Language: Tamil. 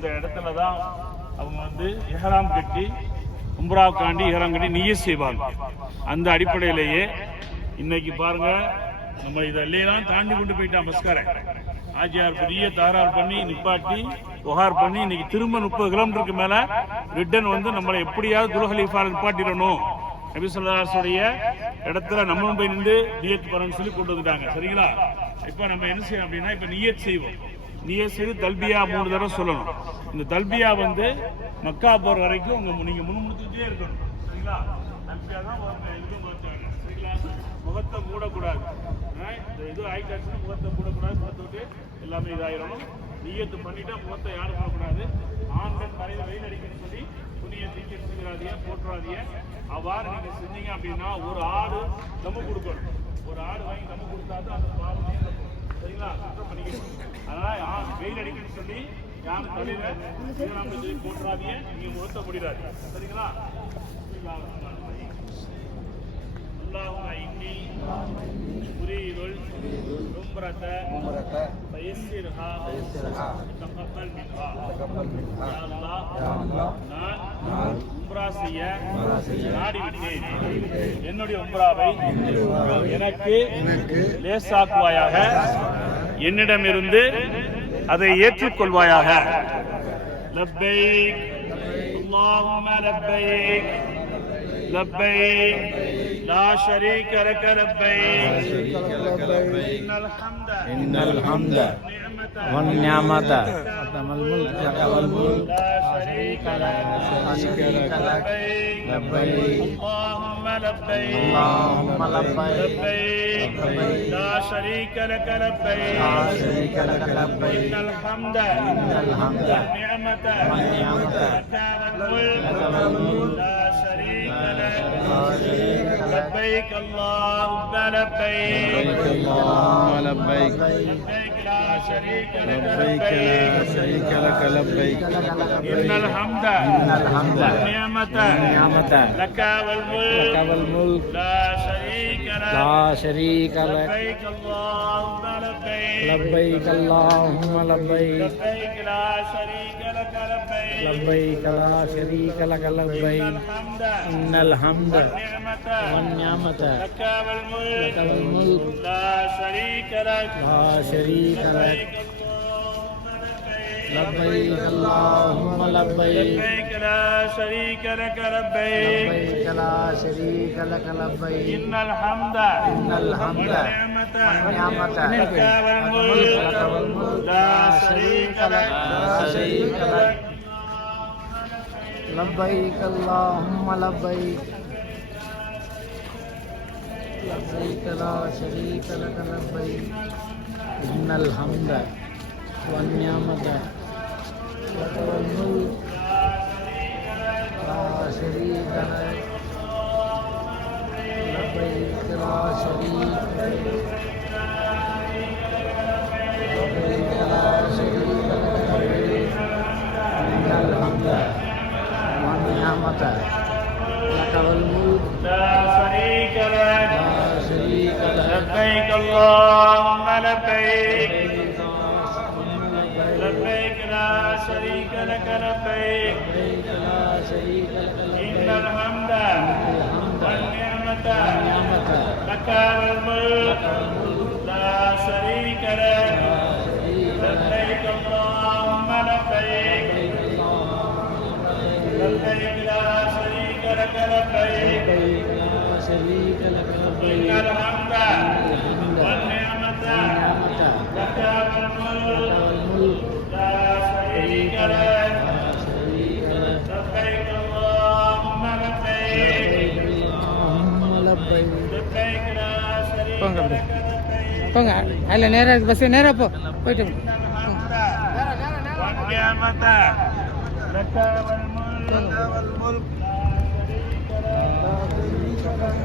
அந்த இடத்துல தான் அவங்க வந்து இஹ்ராம் கட்டி உம்ராவுக்காண்டி இஹ்ராம் கட்டி நிய்யத் செய்வாங்க. அந்த அடிப்படையிலேயே இன்னைக்கு பாருங்க, நம்ம இதெல்லாம் தாண்டி கொண்டு போயிட்டான் பஸ்காரன். ஆஜியார் பெரிய தாரார் பண்ணி நிப்பாட்டி புகார் பண்ணி இன்னைக்கு திரும்ப 30 கிலோமீட்டருக்கு மேல ரிட்டன் வந்து நம்மளை எப்படியாவது துல்ஹலீஃபால நிப்பாட்டிடணும், நபி ஸல்லல்லாஹு அலைஹி வஸல்லம் இடத்துல நம்மளும் போய் நின்று நியத் பண்ணணும்னு சொல்லி கொண்டு வந்துட்டாங்க. சரிங்களா? இப்போ நம்ம என்ன செய்யணும் அப்படின்னா, இப்போ நியத் செய்வோம். நியத் செய்து தல்பியா 3 தடவை சொல்லணும். இந்த தல்பியா வந்து மக்கா போற வரைக்கும் நீங்க முன்முடிச்சுட்டே இருக்கணும். சரிங்களா? தல்பியா தான் சரிங்களா? முகத்தை மூடக்கூடாது. இந்த இது ஆயிட்டாச்சுன்னா முகத்தை மூடக்கூடாது. முகத்தை விட்டு எல்லாமே இதாயிரணும். நியத்து பண்ணிட்டா முகத்தை யாரும் போடக்கூடாது. ஆண்கள் தலையில வெயில் அடிக்கணும்னு சொல்லி துணியை தூக்கி எடுத்துக்கிறாதீங்க, போட்டுறாதீங்க. அவ்வாறு நீங்க செஞ்சீங்க அப்படின்னா ஒரு ஆடு நம்ம கொடுக்கணும். ஒரு ஆடு வாங்கி நம்ம கொடுத்தாதான் அந்த பாவம். சரிங்களா? பண்ணிக்கணும். அதனால வெயில் அடிக்கணும்னு சொல்லி யாரும் தலையில நம்ம போட்டுறாதீங்க, நீங்க முகத்தை முடிடாதீங்க. சரிங்களா? اللهم إني أريد العمرة فيسرها وتقبل منها. يا الله நான் உம்ரா செய்ய நாடிவிட்டேன். என்னுடைய உம்ராவை எனக்கு லேசாக்குவாயாக, என்னிடமிருந்து அதை ஏற்றுக்கொள்வாயாக. லப்பைக் اللهم لبيك لبيك لا شريك لك لبيك إن الحمد والنعمة والملك لا شريك لك لبيك اللهم لبيك لا شريك لك لبيك إن الحمد والنعمة لك والملك لا شريك لك لبيك اللهم لبيك لبيك لا شريك لك لبيك إن الحمد والنعمة لك والملك لا شريك لك لبيك اللهم لبيك اللهم لبيك لا شريك لك لبيك لا شريك لك لبيك إن الحمد والنعمة لك والملك لا شريك لك لبيك اللهم لبيك لا شريك لك لبيك لا شريك لك لبيك إن الحمد والنعمة لك والملك لا شريك لك لبيك اللهم لبيك لا شريك لك لبيك إن الحمد والنعمة لك والملك لا شريك لك لبيك لا شريك لك لبيك لا شريك لك لبيك إن الحمد والنعمة لك والملك لا شريك لك لبيك اللهم لبيك لبيك لا شريك لك لبيك إن الحمد والنعمة لك والملك لا شريك لك لبيك اللهم لبيك لبيك لا شريك لك لبيك إن الحمد والنعمة لك والملك لا شريك لك لبيك اللهم لبيك لبيك لا شريك لك போங்க அதில் நேராக பஸ் நேராக போயிட்டு والنعمة لك والملك لا شريك لك